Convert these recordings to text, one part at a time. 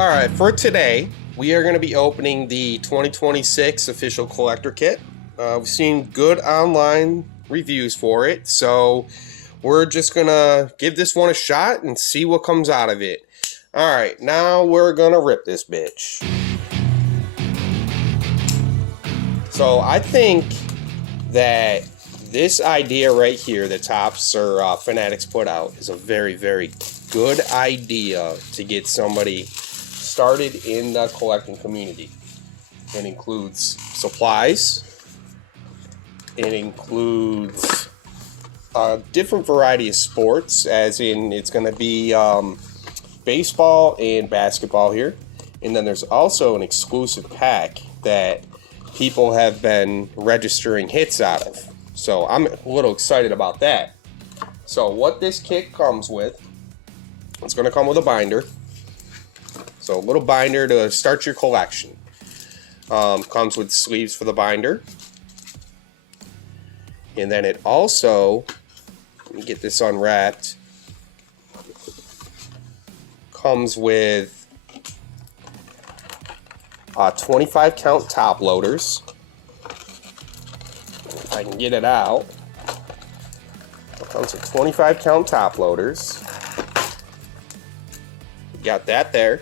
All right, for today, we are going to be opening the 2026 official collector kit. We've seen good online reviews for it, so we're just going to give this one a shot and see what comes out of it. All right, now we're going to rip this bitch. So I think that this idea right here that Topps or Fanatics put out is a very, very good idea to get somebody started in the collecting community. It includes supplies. It includes a different variety of sports, as in it's going to be baseball and basketball here. And then there's also an exclusive pack that people have been registering hits out of. So I'm a little excited about that. So what this kit comes with, it's going to come with a binder. So a little binder to start your collection. Comes with sleeves for the binder. And then it also, let me get this unwrapped, comes with 25 count top loaders. If I can get it out. It comes with 25 count top loaders. Got that there.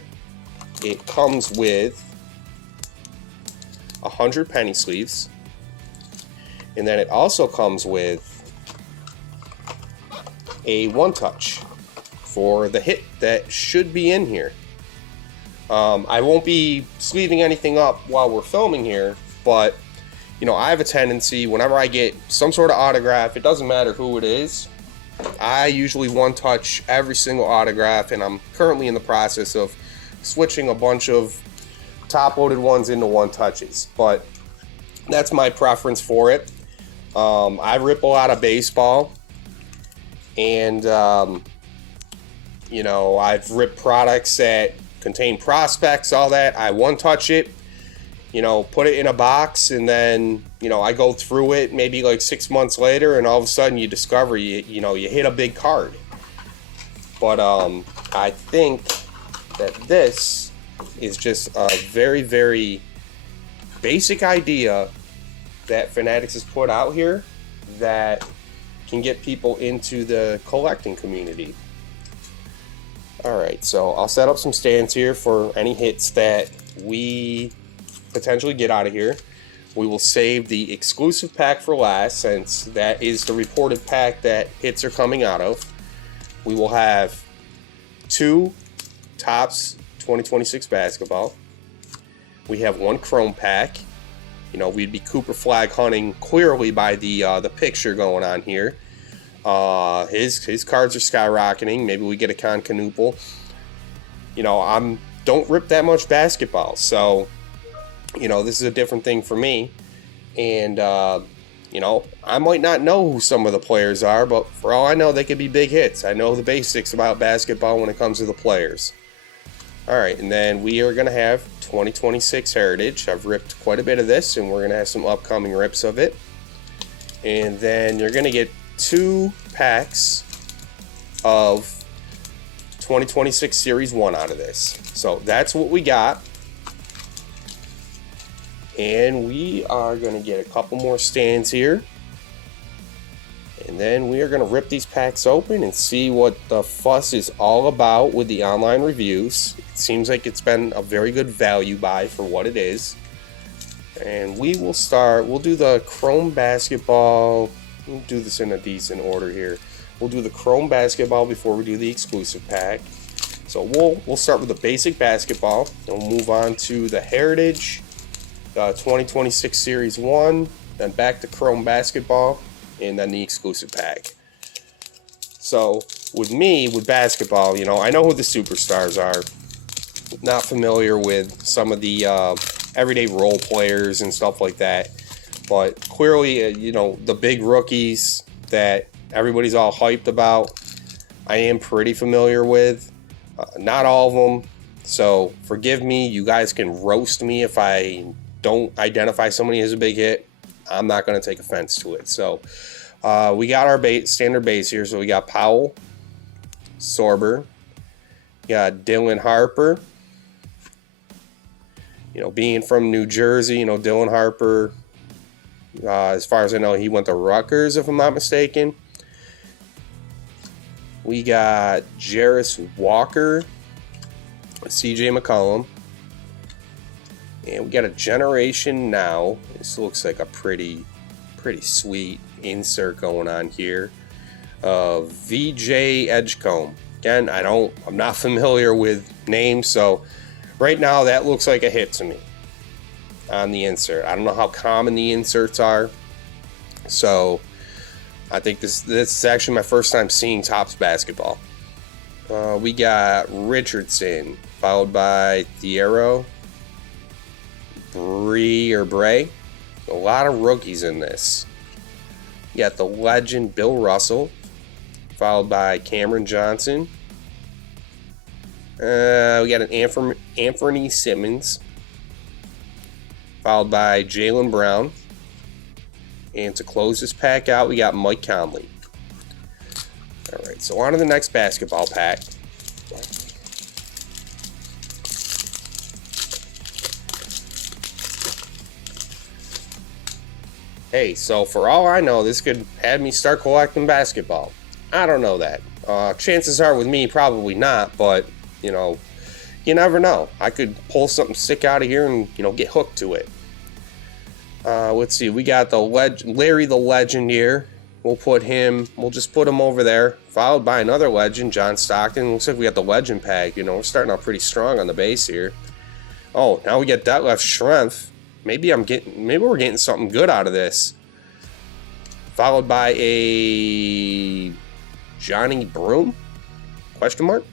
It comes with 100 penny sleeves. And then it also comes with a one touch for the hit that should be in here. I won't be sleeving anything up while we're filming here, but you know, I have a tendency whenever I get some sort of autograph, it doesn't matter who it is, I usually one touch every single autograph, and I'm currently in the process of switching a bunch of top loaded ones into one touches, but that's my preference for it. I rip a lot of baseball, and you know, I've ripped products that contain prospects, all that. I one touch it, you know, put it in a box, and then, you know, I go through it maybe like 6 months later, and all of a sudden you discover you know, you hit a big card. But I think that this is just a very, very basic idea that Fanatics has put out here that can get people into the collecting community. Alright, so I'll set up some stands here for any hits that we potentially get out of here. We will save the exclusive pack for last, since that is the reported pack that hits are coming out of. We will have 2 Topps 2026 basketball. We have 1 chrome pack. You know, we'd be Cooper Flagg hunting clearly by the picture going on here. His cards are skyrocketing. Maybe we get a Con-Canoodle. You know, don't rip that much basketball, so you know, this is a different thing for me. And you know, I might not know who some of the players are, but for all I know, they could be big hits. I know the basics about basketball when it comes to the players. Alright, and then we are going to have 2026 Heritage. I've ripped quite a bit of this, and we're going to have some upcoming rips of it. And then you're going to get 2 packs of 2026 Series 1 out of this. So that's what we got. And we are going to get a couple more stands here. And then we are going to rip these packs open and see what the fuss is all about with the online reviews. It seems like it's been a very good value buy for what it is. And we will start, we'll do the chrome basketball. We'll do this in a decent order here. We'll do the chrome basketball before we do the exclusive pack. So we'll start with the basic basketball, and we'll move on to the Heritage 2026 Series 1, then back to chrome basketball, and then the exclusive pack. So with me, with basketball, you know, I know who the superstars are. Not familiar with some of the everyday role players and stuff like that, but clearly, you know, the big rookies that everybody's all hyped about, I am pretty familiar with. Not all of them, so forgive me. You guys can roast me if I don't identify somebody as a big hit. I'm not going to take offense to it. So we got our standard base here. So we got Powell, Sorber, we got Dylan Harper, You know, being from New Jersey, you know, Dylan Harper, as far as I know, he went to Rutgers, if I'm not mistaken. We got Jarris Walker, CJ McCollum. And we got a Generation Now. This looks like a pretty sweet insert going on here. VJ Edgecombe. Again, I'm not familiar with names, so right now that looks like a hit to me on the insert. I don't know how common the inserts are, so I think this is actually my first time seeing Topps basketball. We got Richardson, followed by Thiero, Bray. A lot of rookies in this. You got the legend Bill Russell, followed by Cameron Johnson. We got an Anthony Simmons, followed by Jaylen Brown. And to close this pack out, we got Mike Conley. All right, so on to the next basketball pack. Hey, so for all I know, this could have me start collecting basketball. I don't know that. Chances are with me, probably not, but, you know, you never know. I could pull something sick out of here and, you know, get hooked to it. Let's see, we got the Larry the Legend here. We'll just put him over there, followed by another legend, John Stockton. Looks like we got the legend pack. You know, we're starting out pretty strong on the base here. Oh, now we get Detlef Schrempf. Maybe we're getting something good out of this. Followed by a Johnny Broom? Question mark?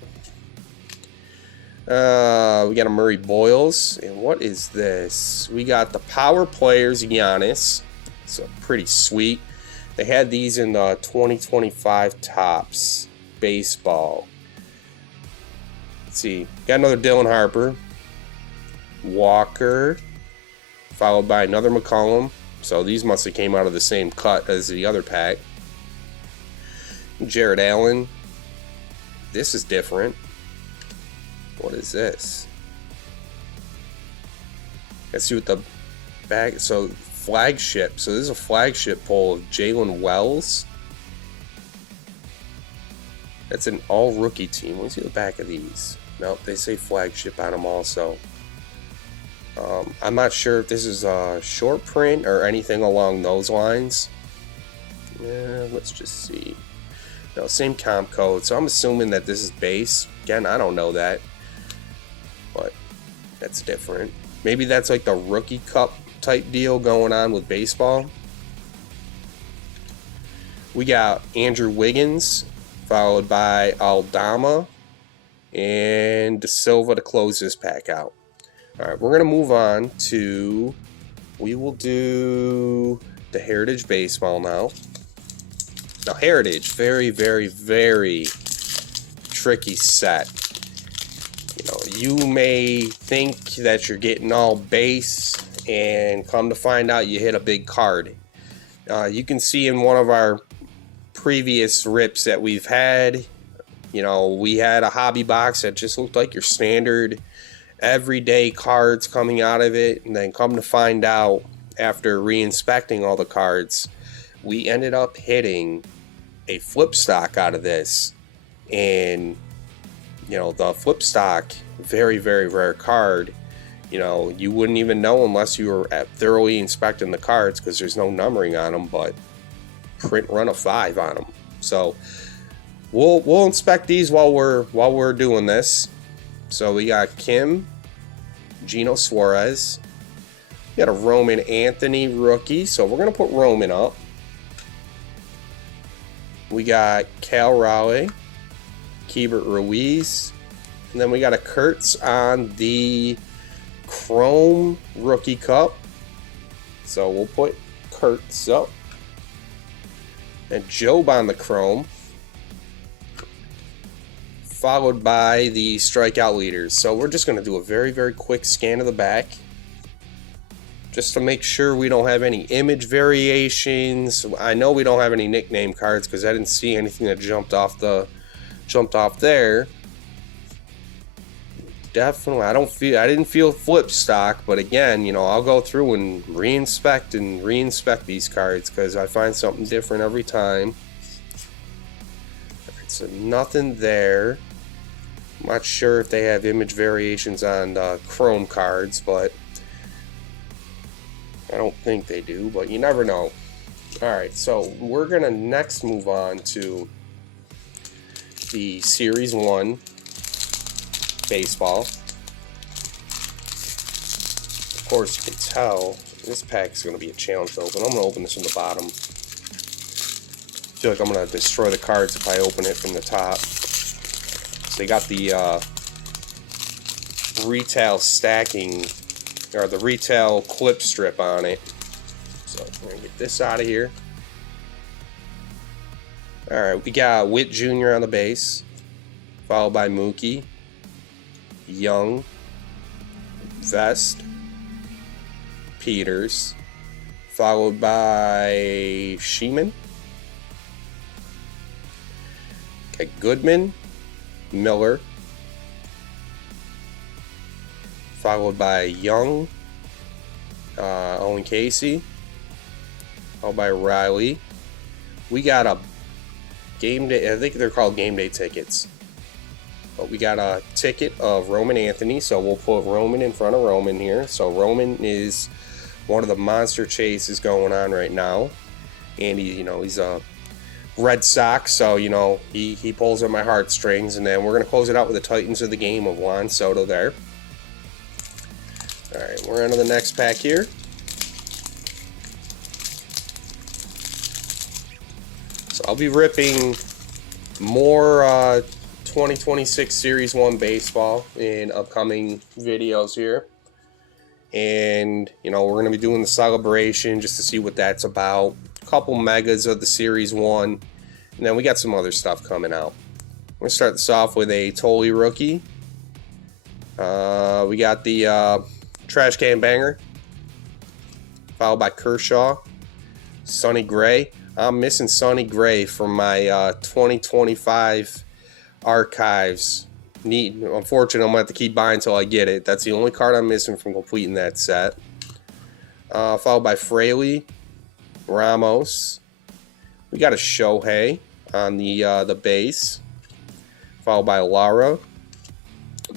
We got a Murray Boyles. And what is this? We got the Power Players Giannis. So pretty sweet. They had these in the 2025 Topps baseball. Let's see. Got another Dylan Harper. Walker. Followed by another McCollum. So these must have came out of the same cut as the other pack. Jared Allen. This is different. What is this? Let's see what the back. So flagship. So this is a flagship pull of Jalen Wells. That's an all-rookie team. Let's see the back of these. Nope, they say flagship on them also. I'm not sure if this is a short print or anything along those lines. Yeah, let's just see. No, same comp code, so I'm assuming that this is base. Again, I don't know that, but that's different. Maybe that's like the rookie cup type deal going on with baseball. We got Andrew Wiggins, followed by Aldama and De Silva to close this pack out. All right, we're going to move on to, we will do the Heritage Baseball now. Now, Heritage, very, very, very tricky set. You know, you may think that you're getting all base and come to find out you hit a big card. You can see in one of our previous rips that we've had, you know, we had a hobby box that just looked like your standard everyday cards coming out of it, and then come to find out after re-inspecting all the cards, we ended up hitting a flip stock out of this. And you know, the flip stock, very, very rare card. You know, you wouldn't even know unless you were thoroughly inspecting the cards, because there's no numbering on them, but print run of 5 on them. So we'll inspect these while we're doing this. So we got Kim, Gino Suarez. We got a Roman Anthony rookie, so we're going to put Roman up. We got Cal Raleigh, Keibert Ruiz, and then we got a Kurtz on the Chrome Rookie Cup. So we'll put Kurtz up. And Job on the Chrome, followed by the strikeout leaders. So we're just going to do a very, very quick scan of the back, just to make sure we don't have any image variations. I know we don't have any nickname cards because I didn't see anything that jumped off there. definitely, I didn't feel flip stock, but again, you know, I'll go through and reinspect these cards because I find something different every time. Alright, so nothing there. I'm not sure if they have image variations on the Chrome cards, but I don't think they do, but you never know. Alright, so we're going to next move on to the Series 1 baseball. Of course, you can tell this pack is going to be a challenge to open. I'm going to open this from the bottom. I feel like I'm going to destroy the cards if I open it from the top. So they got the retail stacking, or the retail clip strip on it. So we're going to get this out of here. Alright, we got Witt Jr. on the base, followed by Mookie, Young, Vest, Peters, followed by Sheeman, okay, Goodman, Miller, followed by Young, Owen Casey, followed by Riley. We got a game day, I think they're called game day tickets. But we got a ticket of Roman Anthony, so we'll put Roman in front of Roman here. So Roman is one of the monster chases going on right now. And he's a Red Sox, so he pulls at my heartstrings. And then we're gonna close it out with the Titans of the game of Juan Soto there. Alright, we're on to the next pack here. So I'll be ripping more 2026 Series 1 baseball in upcoming videos here. And, we're going to be doing the celebration just to see what that's about. A couple megas of the Series 1. And then we got some other stuff coming out. We're going to start this off with a Tolley rookie. We got the Trash Can Banger, followed by Kershaw, Sonny Gray. I'm missing Sonny Gray from my 2025 archives. Unfortunately, I'm going to have to keep buying until I get it. That's the only card I'm missing from completing that set. Followed by Fraley, Ramos. We got a Shohei on the base. Followed by Lara,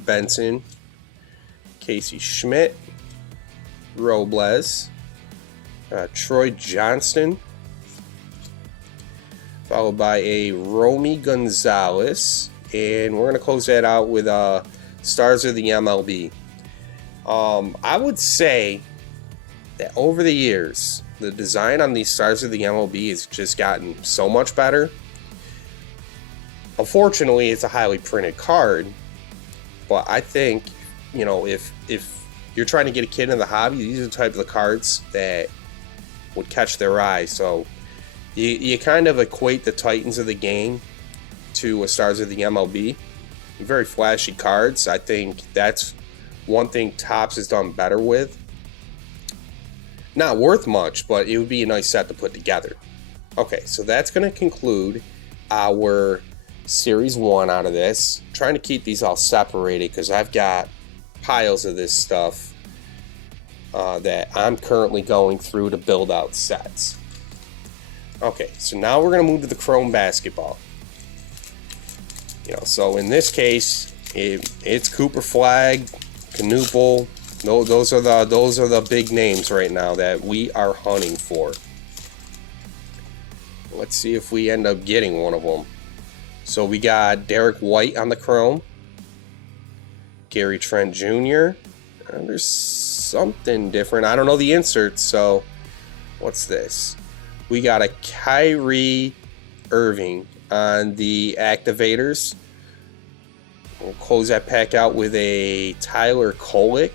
Benson, Casey Schmidt, Robles, Troy Johnston, followed by a Romy Gonzalez, and we're going to close that out with Stars of the MLB. I would say that over the years, the design on these Stars of the MLB has just gotten so much better. Unfortunately, it's a highly printed card, but I think, if you're trying to get a kid into the hobby, these are the type of the cards that would catch their eye. So you kind of equate the Titans of the game to a Stars of the MLB. Very flashy cards. I think that's one thing Topps has done better with. Not worth much, but it would be a nice set to put together. Okay, so that's going to conclude our Series 1 out of this. I'm trying to keep these all separated because I've got piles of this stuff that I'm currently going through to build out sets. Okay, so now we're going to move to the Chrome basketball. So in this case, it's Cooper, Flagg, Knuppel. Those are the big names right now that we are hunting for. Let's see if we end up getting one of them. So we got Derek White on the Chrome, Gary Trent Jr. There's something different. I don't know the inserts, so what's this? We got a Kyrie Irving on the activators. We'll close that pack out with a Tyler Kolek.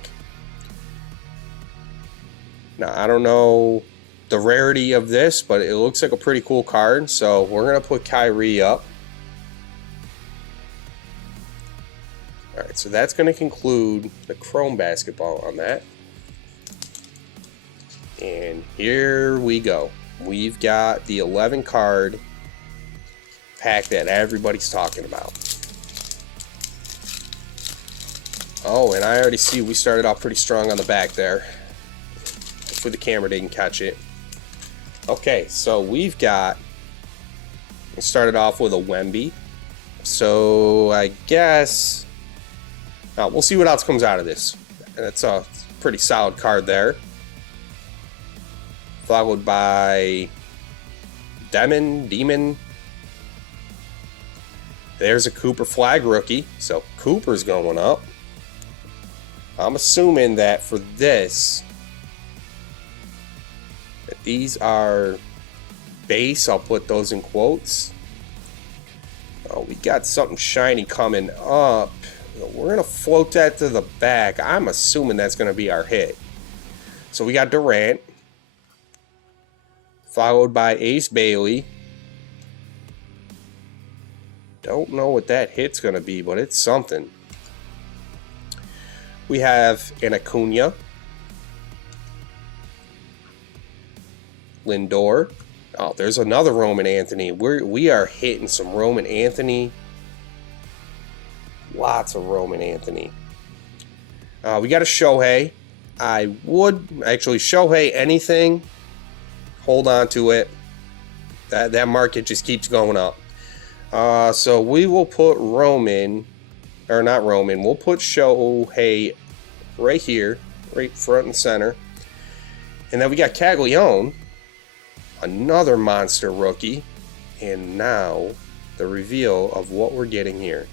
Now, I don't know the rarity of this, but it looks like a pretty cool card, so we're going to put Kyrie up. Alright, so that's going to conclude the Chrome basketball on that. And here we go. We've got the 11 card pack that everybody's talking about. Oh, and I already see we started off pretty strong on the back there. Hopefully the camera didn't catch it. Okay, so we started off with a Wemby. So I guess we'll see what else comes out of this. And it's a pretty solid card there. Followed by Demon. There's a Cooper Flagg rookie. So Cooper's going up. I'm assuming that for this, that these are base. I'll put those in quotes. Oh, we got something shiny coming up. We're going to float that to the back. I'm assuming that's going to be our hit. So we got Durant. Followed by Ace Bailey. Don't know what that hit's going to be, but it's something. We have an Acuna. Lindor. Oh, there's another Roman Anthony. We are hitting some Roman Anthony. Lots of Roman Anthony. We got a Shohei. I would actually Shohei anything. Hold on to it. That market just keeps going up. So we will put Roman, or not Roman. We'll put Shohei right here, right front and center. And then we got Caglione. Another monster rookie. And now the reveal of what we're getting here.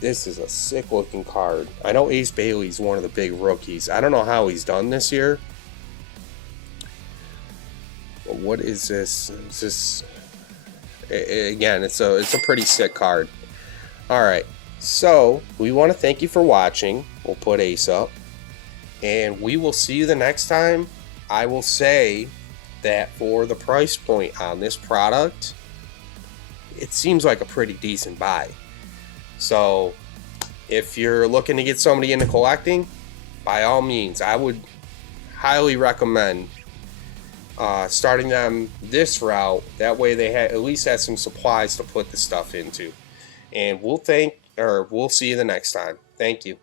This is a sick looking card. I know Ace Bailey's one of the big rookies. I don't know how he's done this year. But what is this? Is this again, it's a pretty sick card. Alright. So we want to thank you for watching. We'll put Ace up. And we will see you the next time. I will say that for the price point on this product, it seems like a pretty decent buy. So if you're looking to get somebody into collecting, by all means, I would highly recommend starting them this route. That way they at least have some supplies to put the stuff into. And we'll see you the next time. Thank you.